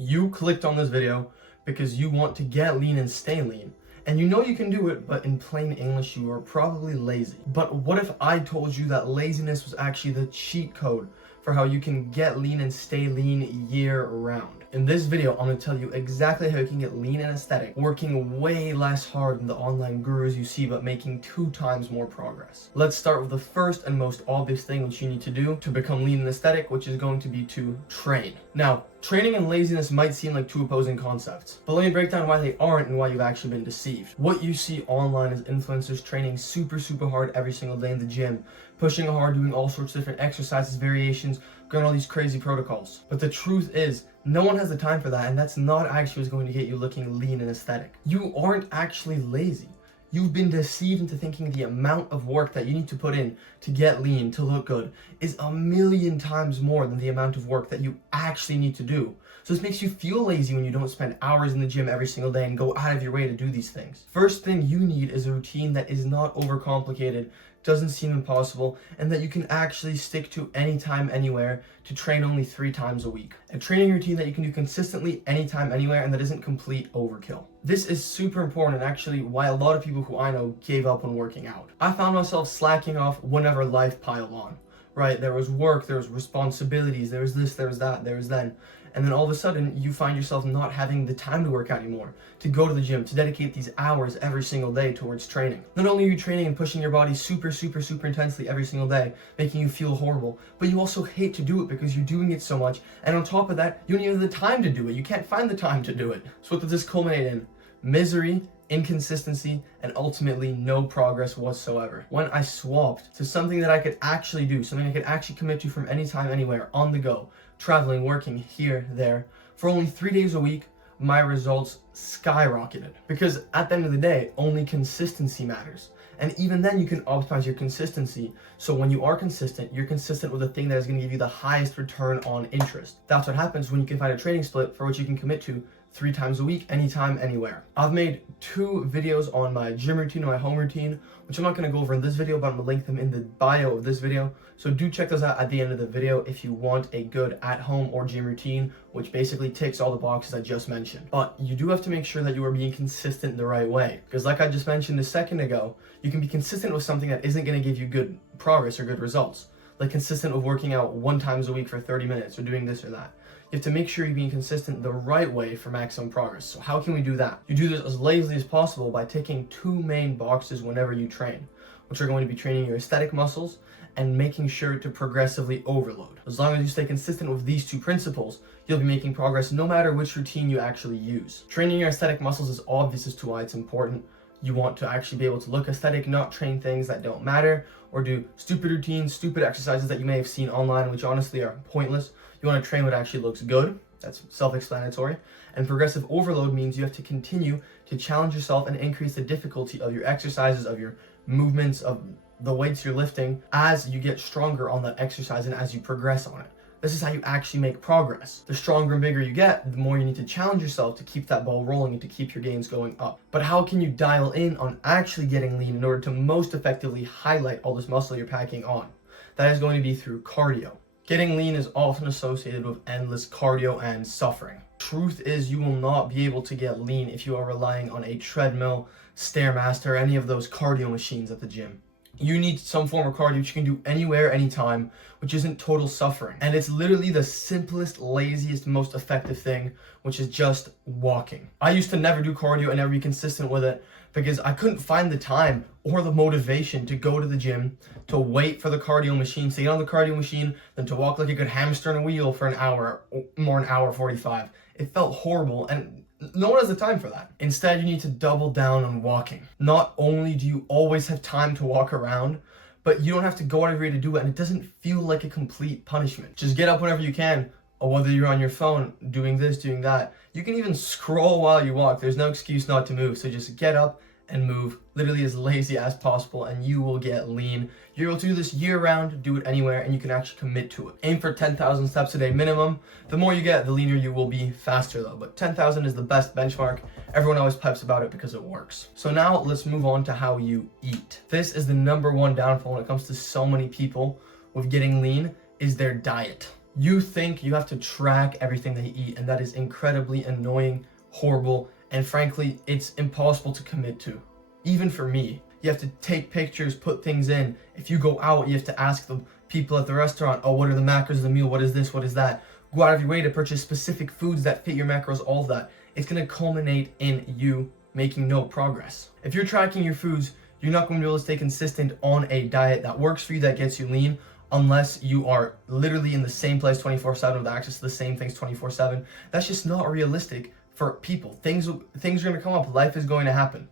You clicked on this video because you want to get lean and stay lean. And you know you can do it, but in plain English, you are probably lazy. But what if I told you that laziness was actually the cheat code for how you can get lean and stay lean year round? In this video, I'm going to tell you exactly how you can get lean and aesthetic, working way less hard than the online gurus you see, but making 2 times more progress. Let's start with the first and most obvious thing which you need to do to become lean and aesthetic, which is going to be to train. Now, training and laziness might seem like 2 opposing concepts, but let me break down why they aren't and why you've actually been deceived. What you see online is influencers training super hard every single day in the gym, pushing hard, doing all sorts of different exercises, variations, going all these crazy protocols. But the truth is, no one has the time for that, and that's not actually what's going to get you looking lean and aesthetic. You aren't actually lazy. You've been deceived into thinking the amount of work that you need to put in to get lean, to look good, is 1,000,000 times more than the amount of work that you actually need to do. So this makes you feel lazy when you don't spend hours in the gym every single day and go out of your way to do these things. First thing you need is a routine that is not overcomplicated, doesn't seem impossible, and that you can actually stick to anytime, anywhere, to train only 3 times a week. A training routine that you can do consistently anytime, anywhere, and that isn't complete overkill. This is super important, and actually why a lot of people who I know gave up on working out. I found myself slacking off whenever life piled on, right? There was work, there was responsibilities, there was this, there was that, there was then. And then all of a sudden, you find yourself not having the time to work out anymore, to go to the gym, to dedicate these hours every single day towards training. Not only are you training and pushing your body super intensely every single day, making you feel horrible, but you also hate to do it because you're doing it so much. And on top of that, you don't even have the time to do it. You can't find the time to do it. So what does this culminate in? Misery, inconsistency, and ultimately no progress whatsoever. When I swapped to something that I could actually do, something I could actually commit to from anytime, anywhere, on the go, traveling, working here, there, for only 3 days a week, my results skyrocketed. Because at the end of the day, only consistency matters. And even then you can optimize your consistency. So when you are consistent, you're consistent with the thing that is going to give you the highest return on interest. That's what happens when you can find a training split for which you can commit to 3 times a week, anytime, anywhere. I've made 2 videos on my gym routine and my home routine, which I'm not going to go over in this video, but I'm going to link them in the bio of this video. So do check those out at the end of the video if you want a good at-home or gym routine, which basically ticks all the boxes I just mentioned. But you do have to make sure that you are being consistent the right way. Because like I just mentioned a second ago, you can be consistent with something that isn't going to give you good progress or good results. Like consistent with working out 1 time a week for 30 minutes or doing this or that. You have to make sure you're being consistent the right way for maximum progress. So how can we do that? You do this as lazily as possible by ticking 2 main boxes whenever you train, which are going to be training your aesthetic muscles and making sure to progressively overload. As long as you stay consistent with these 2 principles, you'll be making progress no matter which routine you actually use. Training your aesthetic muscles is obvious as to why it's important. You want to actually be able to look aesthetic, not train things that don't matter, or do stupid routines, stupid exercises that you may have seen online, which honestly are pointless. You want to train what actually looks good. That's self-explanatory. And progressive overload means you have to continue to challenge yourself and increase the difficulty of your exercises, of your movements, of the weights you're lifting as you get stronger on that exercise and as you progress on it. This is how you actually make progress. The stronger and bigger you get, the more you need to challenge yourself to keep that ball rolling and to keep your gains going up. But how can you dial in on actually getting lean in order to most effectively highlight all this muscle you're packing on? That is going to be through cardio. Getting lean is often associated with endless cardio and suffering. Truth is, you will not be able to get lean if you are relying on a treadmill, Stairmaster, or any of those cardio machines at the gym. You need some form of cardio which you can do anywhere, anytime, which isn't total suffering. And it's literally the simplest, laziest, most effective thing, which is just walking. I used to never do cardio and never be consistent with it because I couldn't find the time or the motivation to go to the gym, to wait for the cardio machine, to get on the cardio machine, then to walk like a good hamster in a wheel for an hour, or more, an hour 45. It felt horrible, and no one has the time for that. Instead, you need to double down on walking. Not only do you always have time to walk around, but you don't have to go out of your way to do it, and it doesn't feel like a complete punishment. Just get up whenever you can, or whether you're on your phone, doing this, doing that. You can even scroll while you walk. There's no excuse not to move, so just get up and move, literally as lazy as possible, and you will get lean. You're able to do this year round, do it anywhere, and you can actually commit to it. Aim for 10,000 steps a day minimum. The more you get, the leaner you will be faster though, but 10,000 is the best benchmark. Everyone always pipes about it because it works. So now let's move on to how you eat. This is the #1 downfall when it comes to so many people with getting lean, is their diet. You think you have to track everything they eat, and that is incredibly annoying, horrible, and frankly, it's impossible to commit to. Even for me, you have to take pictures, put things in. If you go out, you have to ask the people at the restaurant, oh, what are the macros of the meal? What is this? What is that? Go out of your way to purchase specific foods that fit your macros, all of that. It's going to culminate in you making no progress. If you're tracking your foods, you're not going to be able to stay consistent on a diet that works for you, that gets you lean, unless you are literally in the same place 24/7 with access to the same things 24/7. That's just not realistic for people. Things are going to come up. Life is going to happen.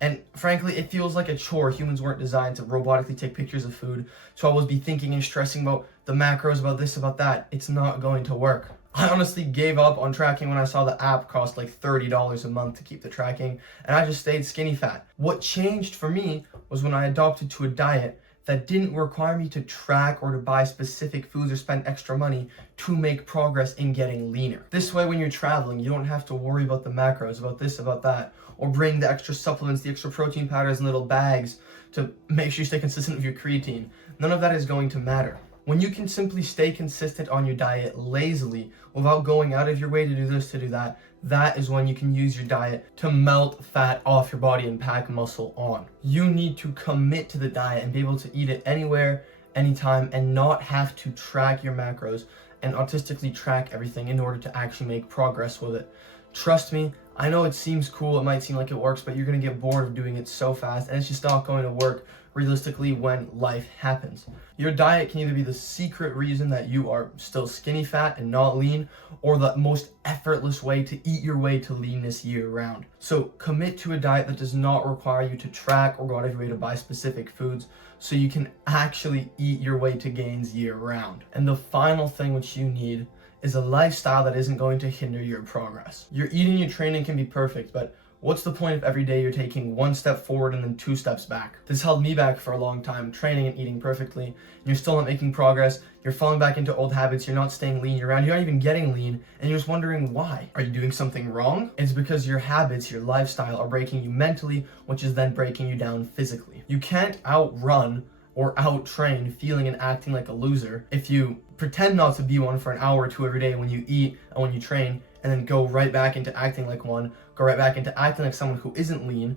And frankly, it feels like a chore. Humans weren't designed to robotically take pictures of food, to always be thinking and stressing about the macros, about this, about that. It's not going to work. I honestly gave up on tracking when I saw the app cost like $30 a month to keep the tracking, and I just stayed skinny fat. What changed for me was when I adopted to a diet that didn't require me to track or to buy specific foods or spend extra money to make progress in getting leaner. This way, when you're traveling, you don't have to worry about the macros, about this, about that, or bring the extra supplements, the extra protein powders in little bags to make sure you stay consistent with your creatine. None of that is going to matter. When you can simply stay consistent on your diet lazily without going out of your way to do this, to do that, that is when you can use your diet to melt fat off your body and pack muscle on. You need to commit to the diet and be able to eat it anywhere, anytime, and not have to track your macros and autistically track everything in order to actually make progress with it. Trust me, I know it seems cool, it might seem like it works, but you're going to get bored of doing it so fast, and it's just not going to work realistically when life happens. Your diet can either be the secret reason that you are still skinny fat and not lean, or the most effortless way to eat your way to leanness year round. So commit to a diet that does not require you to track or go out of your way to buy specific foods, so you can actually eat your way to gains year round. And the final thing which you need is a lifestyle that isn't going to hinder your progress. Your eating, your training can be perfect, but what's the point if every day you're taking one step forward and then 2 steps back? This held me back for a long time, training and eating perfectly, and you're still not making progress, you're falling back into old habits, you're not staying lean, you're not even getting lean, and you're just wondering why. Are you doing something wrong? It's because your habits, your lifestyle are breaking you mentally, which is then breaking you down physically. You can't outrun or out-train feeling and acting like a loser if you pretend not to be one for an hour or two every day when you eat and when you train, and then go right back into acting like one, go right back into acting like someone who isn't lean,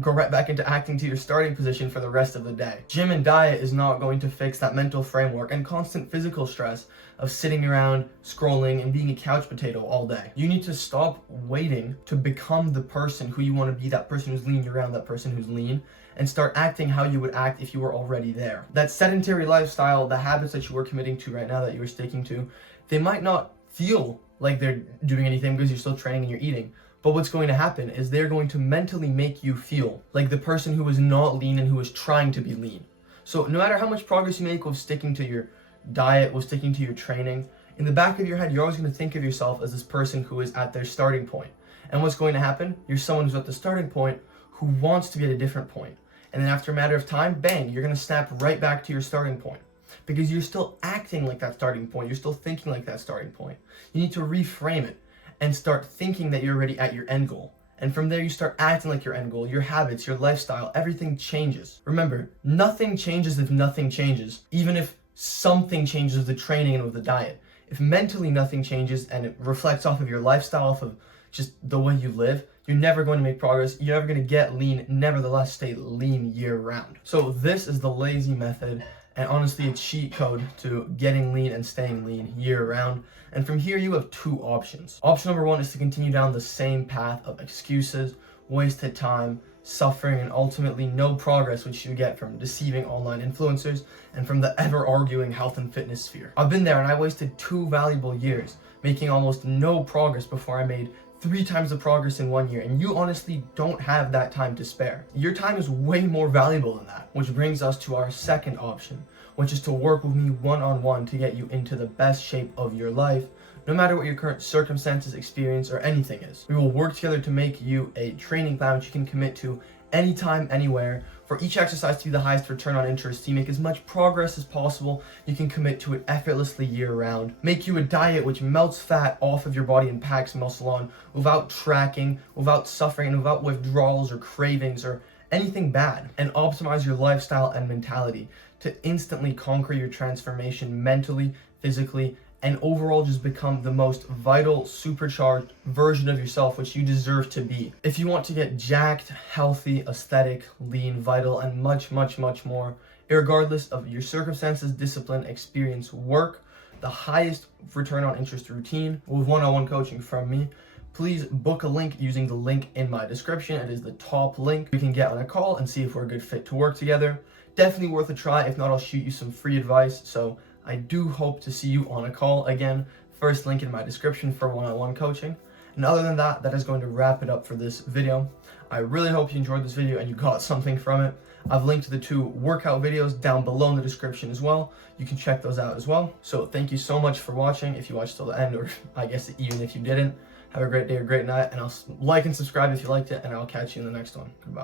go right back into acting to your starting position for the rest of the day. Gym and diet is not going to fix that mental framework and constant physical stress of sitting around, scrolling, and being a couch potato all day. You need to stop waiting to become the person who you want to be, that person who's lean around that person who's lean, and start acting how you would act if you were already there. That sedentary lifestyle, the habits that you are committing to right now, that you are sticking to, they might not feel like they're doing anything because you're still training and you're eating. But what's going to happen is they're going to mentally make you feel like the person who is not lean and who is trying to be lean. So no matter how much progress you make with sticking to your diet, with sticking to your training, in the back of your head, you're always going to think of yourself as this person who is at their starting point. And what's going to happen? You're someone who's at the starting point who wants to be at a different point. And then after a matter of time, bang, you're going to snap right back to your starting point. Because you're still acting like that starting point. You're still thinking like that starting point. You need to reframe it and start thinking that you're already at your end goal. And from there, you start acting like your end goal, your habits, your lifestyle, everything changes. Remember, nothing changes if nothing changes, even if something changes with the training and with the diet. If mentally nothing changes and it reflects off of your lifestyle, off of just the way you live, you're never going to make progress. You're never going to get lean. Nevertheless, stay lean year round. So this is the lazy method, and honestly, it's cheat code to getting lean and staying lean year round. And from here, you have 2 options. Option number 1 is to continue down the same path of excuses, wasted time, suffering, and ultimately no progress, which you get from deceiving online influencers and from the ever-arguing health and fitness sphere. I've been there, and I wasted 2 valuable years making almost no progress before I made 3 times the progress in 1 year, and you honestly don't have that time to spare. Your time is way more valuable than that, which brings us to our second option, which is to work with me one-on-one to get you into the best shape of your life, no matter what your current circumstances, experience, or anything is. We will work together to make you a training plan which you can commit to anytime, anywhere, for each exercise to be the highest return on interest, so you make as much progress as possible. You can commit to it effortlessly year round. Make you a diet which melts fat off of your body and packs muscle on without tracking, without suffering, and without withdrawals or cravings or anything bad. And optimize your lifestyle and mentality to instantly conquer your transformation mentally, physically, and overall just become the most vital, supercharged version of yourself, which you deserve to be. If you want to get jacked, healthy, aesthetic, lean, vital, and much, much, much more, irregardless of your circumstances, discipline, experience, work, the highest return on interest routine with one-on-one coaching from me, please book a link using the link in my description. It is the top link. We can get on a call and see if we're a good fit to work together. Definitely worth a try. If not, I'll shoot you some free advice. So I do hope to see you on a call. Again, first link in my description for one-on-one coaching. And other than that, that is going to wrap it up for this video. I really hope you enjoyed this video and you got something from it. I've linked the 2 workout videos down below in the description as well. You can check those out as well. So thank you so much for watching. If you watched till the end, or I guess even if you didn't, have a great day or great night. And I'll like and subscribe if you liked it, and I'll catch you in the next one. Goodbye.